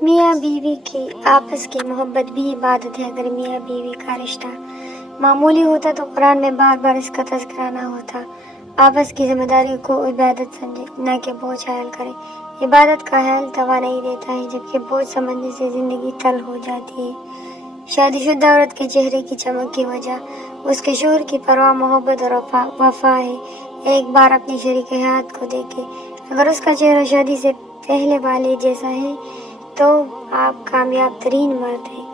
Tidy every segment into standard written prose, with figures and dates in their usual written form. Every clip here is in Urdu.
میاں بیوی کی آپس کی محبت بھی عبادت ہے۔ اگر میاں بیوی کا رشتہ معمولی ہوتا تو قرآن میں بار بار اس کا تذکرہ نہ ہوتا۔ آپس کی ذمہ داری کو عبادت سمجھے، نہ کہ بوجھ حائل کرے۔ عبادت کا حل توانائی دیتا ہے، جبکہ بوجھ سمجھنے سے زندگی تل ہو جاتی ہے۔ شادی شدہ عورت کے چہرے کی چمک کی وجہ اس کے شوہر کی پرواہ، محبت اور وفا ہے۔ ایک بار اپنی شریک حیات کو دیکھے، اگر اس کا چہرہ شادی سے پہلے والے جیسا ہے تو آپ کامیاب ترین مرد ہیں۔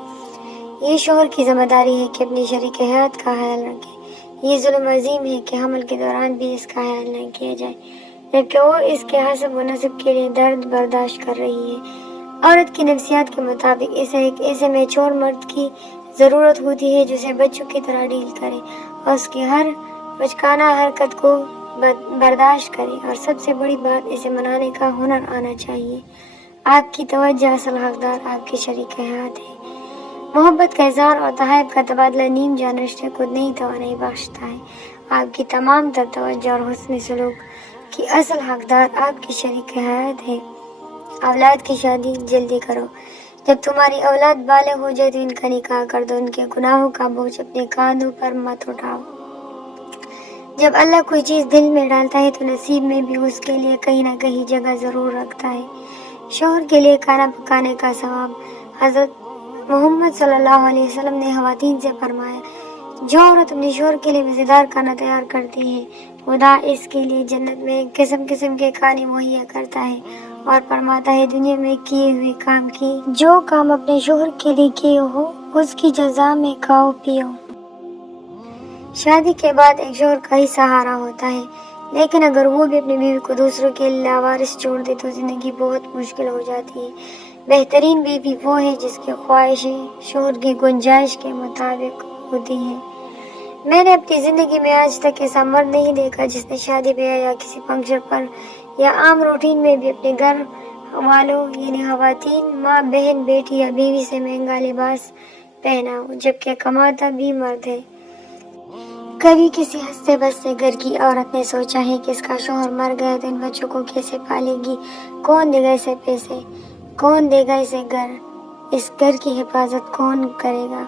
یہ شوہر کی ذمہ داری ہے کہ اپنی شریک حیات کا خیال رکھے۔ یہ ظلم عظیم ہے کہ حمل کے دوران بھی اس کا خیال نہ کیا جائے، جبکہ وہ اس کے حسب و نسب کے لیے درد برداشت کر رہی ہے۔ عورت کی نفسیات کے مطابق اسے ایک ایسے میچور مرد کی ضرورت ہوتی ہے جو اسے بچوں کی طرح ڈیل کرے اور اس کی ہر بچکانہ حرکت کو برداشت کرے، اور سب سے بڑی بات، اسے منانے کا ہنر آنا چاہیے۔ آپ کی توجہ اصل حقدار آپ کی شریک حیات ہے۔ محبت کا اظہار اور تحائف کا تبادلہ نیم جان رشتے کو نئی توانائی بخشتا ہے۔ آپ کی تمام تر توجہ اور حسن سلوک کی اصل حقدار آپ کی شریک حیات ہے۔ اولاد کی شادی جلدی کرو۔ جب تمہاری اولاد بالغ ہو جائے تو ان کا نکاح کر دو۔ ان کے گناہوں کا بوجھ اپنے کاندھوں پر مت اٹھاؤ۔ جب اللہ کوئی چیز دل میں ڈالتا ہے تو نصیب میں بھی اس کے لیے کہیں نہ کہیں جگہ ضرور رکھتا ہے۔ شوہر کے لیے کھانا پکانے کا ثواب۔ حضرت محمد صلی اللہ علیہ وسلم نے خواتین سے فرمایا، جو عورت اپنے شوہر کے لیے مزیدار کھانا تیار کرتی ہے، خدا اس کے لیے جنت میں قسم قسم کے کھانے مہیا کرتا ہے اور فرماتا ہے، دنیا میں کیے ہوئے کام کی جو کام اپنے شوہر کے لیے کیے ہو اس کی جزا میں کھاؤ پیو۔ شادی کے بعد ایک شوہر کا ہی سہارا ہوتا ہے، لیکن اگر وہ بھی اپنی بیوی کو دوسروں کے لاوارث چھوڑ دے تو زندگی بہت مشکل ہو جاتی ہے۔ بہترین بیوی وہ ہے جس کی خواہشیں شوہر کی گنجائش کے مطابق ہوتی ہیں۔ میں نے اپنی زندگی میں آج تک ایسا مرد نہیں دیکھا جس نے شادی بیاہ یا کسی فنکشن پر یا عام روٹین میں بھی اپنے گھر والوں یعنی خواتین، ماں، بہن، بیٹی یا بیوی سے مہنگا لباس پہنا ہو، جبکہ کماتا بھی مرد ہے۔ کبھی کسی ہنستے بستے گھر کی عورت نے سوچا ہے کہ اس کا شوہر مر گیا تو ان بچوں کو کیسے پالے گی؟ کون دے گا اسے پیسے؟ کون دے گا اسے گھر؟ اس گھر کی حفاظت کون کرے گا؟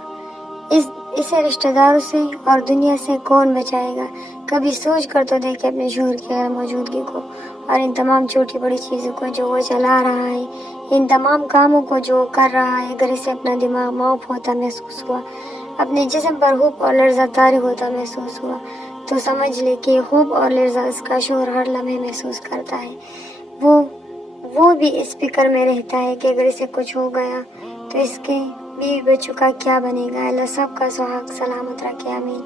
اسے رشتہ داروں سے اور دنیا سے کون بچائے گا؟ کبھی سوچ کر تو دیکھے اپنے شوہر کی غیر موجودگی کو اور ان تمام چھوٹی بڑی چیزوں کو جو وہ چلا رہا ہے، ان تمام کاموں کو جو کر رہا ہے۔ اگر اسے اپنا دماغ معاف ہوتا محسوس ہوا، اپنے جسم پر خوب اور لرزہ طاری ہوتا محسوس ہوا، تو سمجھ لے کہ خوب اور لرزہ اس کا شوہر ہر لمحے محسوس کرتا ہے۔ وہ بھی اس فکر میں رہتا ہے کہ اگر اسے کچھ ہو گیا تو اس کے بیوی بچوں کا کیا بنے گا۔ اللہ سب کا سہاگ سلامت رکھے، آمین۔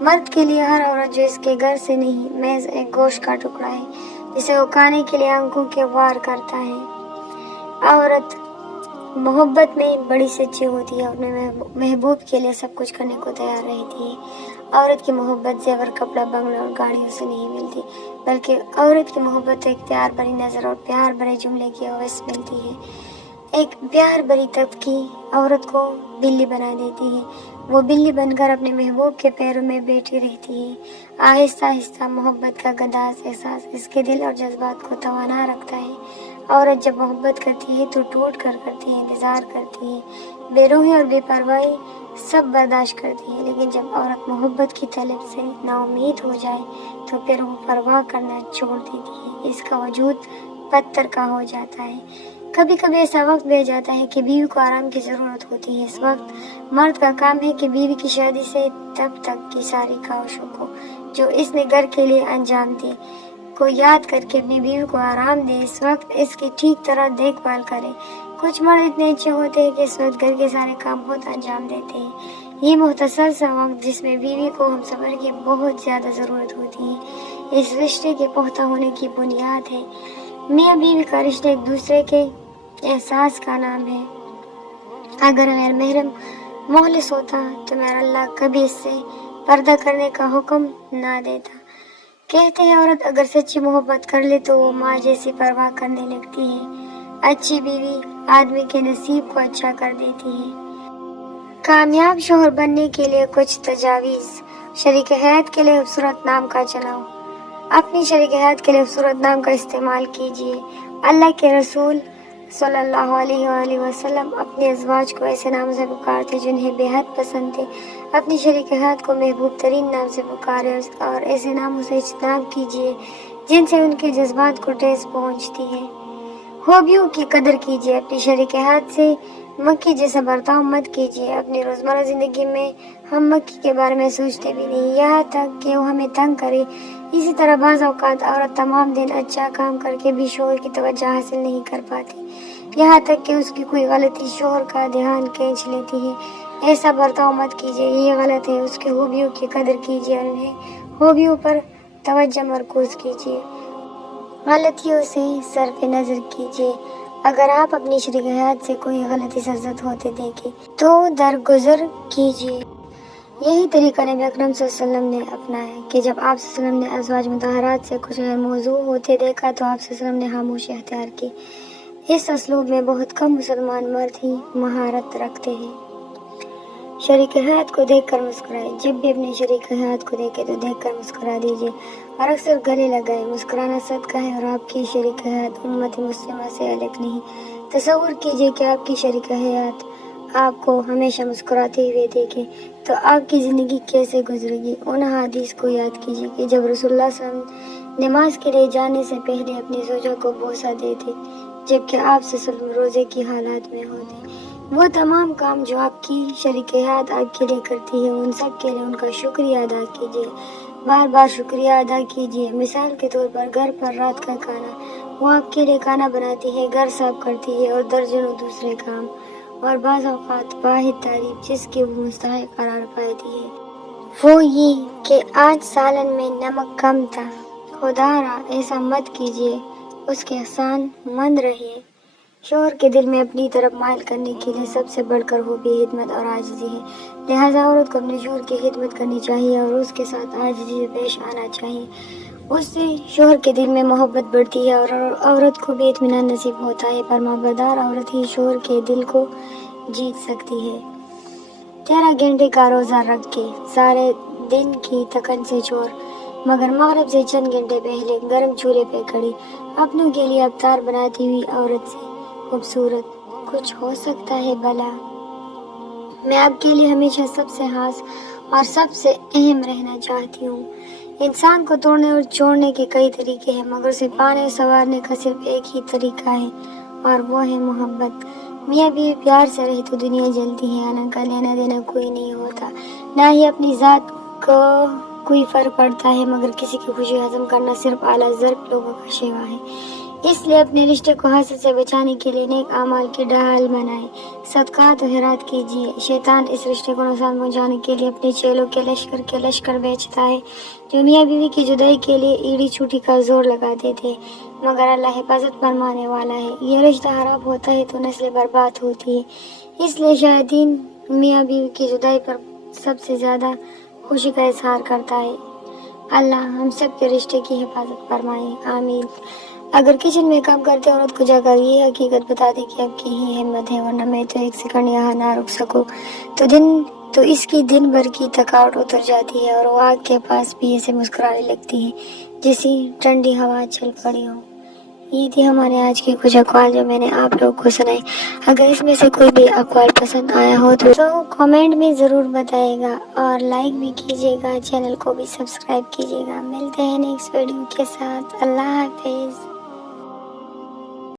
مرد کے لیے ہر عورت جو اس کے گھر سے نہیں محض ایک گوشت کا ٹکڑا ہے جسے وہ کھانے کے لیے آنکھوں کے وار کرتا ہے۔ عورت محبت میں بڑی سچی ہوتی ہے، اپنے محبوب کے لیے سب کچھ کرنے کو تیار رہتی ہے۔ عورت کی محبت زیور، کپڑا، بنگلہ اور گاڑیوں سے نہیں ملتی، بلکہ عورت کی محبت اختیار بھری نظر اور پیار بھرے جملے کی عوض ملتی ہے۔ ایک پیار بھری تفکی عورت کو بلی بنا دیتی ہے۔ وہ بلی بن کر اپنے محبوب کے پیروں میں بیٹھی رہتی ہے۔ آہستہ آہستہ محبت کا گداز احساس اس کے دل اور جذبات کو توانا رکھتا ہے۔ عورت جب محبت کرتی ہے تو ٹوٹ کر کرتی ہے، انتظار کرتی ہے، بے روحی اور بے پرواہی سب برداشت کرتی ہے، لیکن جب عورت محبت کی طلب سے نا امید ہو جائے تو پھر وہ پرواہ کرنا چھوڑ دیتی ہے۔ اس کا وجود پتھر کا ہو جاتا ہے۔ کبھی کبھی ایسا وقت بھی جاتا ہے کہ بیوی کو آرام کی ضرورت ہوتی ہے۔ اس وقت مرد کا کام ہے کہ بیوی کی شادی سے تب تک کی ساری کاوشوں کو جو اس نے گھر کے لیے انجام دی کو یاد کر کے اپنی بیوی کو آرام دے۔ اس وقت اس کی ٹھیک طرح دیکھ بھال کرے۔ کچھ مرد اتنے اچھے ہوتے ہیں کہ اس وقت گھر کے سارے کام خود انجام دیتے ہیں۔ یہ مختصر سا وقت جس میں بیوی کو ہم سفر کی بہت زیادہ ضرورت ہوتی ہے، اس رشتے کے پختہ ہونے کی بنیاد ہے۔ میاں بیوی کا رشتہ ایک دوسرے کے احساس کا نام ہے۔ اگر غیر محرم مخلص ہوتا تو میرا اللہ کبھی اس سے پردہ کرنے کا حکم نہ دیتا۔ کہتے ہیں عورت اگر سچی محبت کر لے تو وہ ماں جیسی پرواہ کرنے لگتی ہے۔ اچھی بیوی آدمی کے نصیب کو اچھا کر دیتی ہے۔ کامیاب شوہر بننے کے لیے کچھ تجاویز۔ شریک حیات کے لیے خوبصورت نام کا چناؤ۔ اپنی شریک حیات کے لیے خوبصورت نام کا استعمال کیجیے۔ اللہ کے رسول صلی اللہ علیہ وآلہ وسلم اپنے ازواج کو ایسے نام سے پکارتے جنہیں بے حد پسند تھے. اپنی شریک حیات کو محبوب ترین نام سے پکارے اور ایسے ناموں سے اجتناب کیجیے جن سے ان کے جذبات کو ٹھیس پہنچتی ہے. خوبیوں کی قدر کیجیے. اپنی شریک حیات سے مکی جیسا برتاؤ مت کیجیے. اپنی روزمرہ زندگی میں ہم مکی کے بارے میں سوچتے بھی نہیں، یہاں تک کہ وہ ہمیں تنگ کرے. اسی طرح بعض اوقات عورت تمام دن اچھا کام کر کے بھی شوہر کی توجہ حاصل نہیں کر پاتی، یہاں تک کہ اس کی کوئی غلطی شوہر کا دھیان کھینچ لیتی ہے. ایسا برتاؤ مت کیجیے، یہ غلط ہے. اس کی خوبیوں کی قدر کیجیے اور انہیں خوبیوں پر توجہ مرکوز کیجیے، غلطیوں سے صرف نظر کیجیے. اگر آپ اپنی شریک حیات سے کوئی غلطی سرزد ہوتے دیکھیں تو درگزر کیجیے. یہی طریقہ نبی اکرم صلی اللہ علیہ وسلم نے اپنایا کہ جب آپ صلی اللہ علیہ وسلم نے ازواج مطہرات سے کچھ غیر موضوع ہوتے دیکھا تو آپ صلی اللہ علیہ وسلم نے خاموشی اختیار کی. اس اسلوب میں بہت کم مسلمان مرد ہی مہارت رکھتے ہیں. شریک حیات کو دیکھ کر مسکرائے. جب بھی اپنے شریک حیات کو دیکھے تو دیکھ کر مسکرا دیجیے اور اکثر گلے لگائے. مسکرانا صدقہ ہے اور آپ کی شریک حیات امت مسلمہ سے الگ نہیں. تصور کیجیے کہ آپ کی شریک حیات آپ کو ہمیشہ مسکراتے ہوئے دیکھے تو آپ کی زندگی کیسے گزرے گی. ان حدیث کو یاد کیجیے کہ جب رسول اللہ صلی اللہ علیہ وسلم نماز کے لیے جانے سے پہلے اپنی زوجہ کو بوسہ دیتے جبکہ آپ صلی اللہ علیہ وسلم روزے کی حالات میں ہوتے. وہ تمام کام جو آپ کی شریک حیات آپ کے لیے کرتی ہے ان سب کے لیے ان کا شکریہ ادا کیجیے. بار بار شکریہ ادا کیجیے. مثال کے طور پر گھر پر رات کا کھانا، وہ آپ کے لیے کھانا بناتی ہے، گھر صاف کرتی ہے اور درجنوں دوسرے کام. اور بعض اوقات واحد تعریف جس کی وہ مستحق قرار پاتی ہے وہ یہ کہ آج سالن میں نمک کم تھا. خدا را ایسا مت کیجیے، اس کے احسان مند رہیے. شوہر کے دل میں اپنی طرف مائل کرنے کے لیے سب سے بڑھ کر خوبی خدمت اور عاجزی ہے. لہٰذا عورت کو اپنے شوہر کی خدمت کرنی چاہیے اور اس کے ساتھ عاجزی سے پیش آنا چاہیے. اس سے شوہر کے دل میں محبت بڑھتی ہے اور عورت کو بھی اطمینان نصیب ہوتا ہے. فرمانبردار عورت ہی شوہر کے دل کو جیت سکتی ہے. 13 گھنٹے کا روزہ رکھ کے سارے دن کی تھکن سے چور، مگر مغرب سے چند گھنٹے پہلے گرم چولہے پہ کھڑی اپنوں کے لیے افطار بناتی ہوئی عورت سے خوبصورت کچھ ہو سکتا ہے بھلا؟ میں آپ کے لیے ہمیشہ سب سے خاص اور سب سے اہم رہنا چاہتی ہوں. انسان کو توڑنے اور چھوڑنے کے کئی طریقے ہیں مگر اسے پانے سنوارنے کا صرف ایک ہی طریقہ ہے اور وہ ہے محبت. میاں بیوی پیار سے رہے تو دنیا جلتی ہے، حالانکہ لینا دینا کوئی نہیں ہوتا، نہ ہی اپنی ذات کو کوئی فرق پڑتا ہے، مگر کسی کی خوشی ہضم کرنا صرف اعلیٰ ضرب لوگوں کا شیوا ہے. اس لیے اپنے رشتے کو حسد سے بچانے کے لیے نیک اعمال کی ڈھال بنائے، صدقات و خیرات کیجیے. شیطان اس رشتے کو نقصان پہنچانے کے لیے اپنے چیلوں کے لشکر بیچتا ہے جو میاں بیوی کی جدائی کے لیے ایڑی چوٹی کا زور لگاتے تھے، مگر اللہ حفاظت فرمانے والا ہے. یہ رشتہ خراب ہوتا ہے تو نسلیں برباد ہوتی ہے. اس لیے شیاطین میاں بیوی کی جدائی پر سب سے زیادہ خوشی کا اظہار کرتا ہے. اللہ ہم سب کے رشتے کی حفاظت فرمائے، آمین. اگر کچن میں کام کرتے عورت کو جا کر یہ حقیقت بتا دے کہ اب کی ہی ہمت ہے ورنہ میں تو ایک سیکنڈ یہاں نہ رک سکوں تو اس کی دن بھر کی تھکاوٹ اتر جاتی ہے اور وہ آگ کے پاس بھی ایسے مسکرانے لگتی ہے جیسی ٹھنڈی ہوا چل پڑی ہو. یہ تھی ہمارے آج کے کچھ اقوال جو میں نے آپ لوگوں کو سنائے. اگر اس میں سے کوئی بھی اقوال پسند آیا ہو تو کامنٹ میں ضرور بتائے گا اور لائک بھی کیجیے گا، چینل کو بھی سبسکرائب کیجیے گا. ملتے ہیں نیکسٹ ویڈیو کے ساتھ. اللہ حافظ.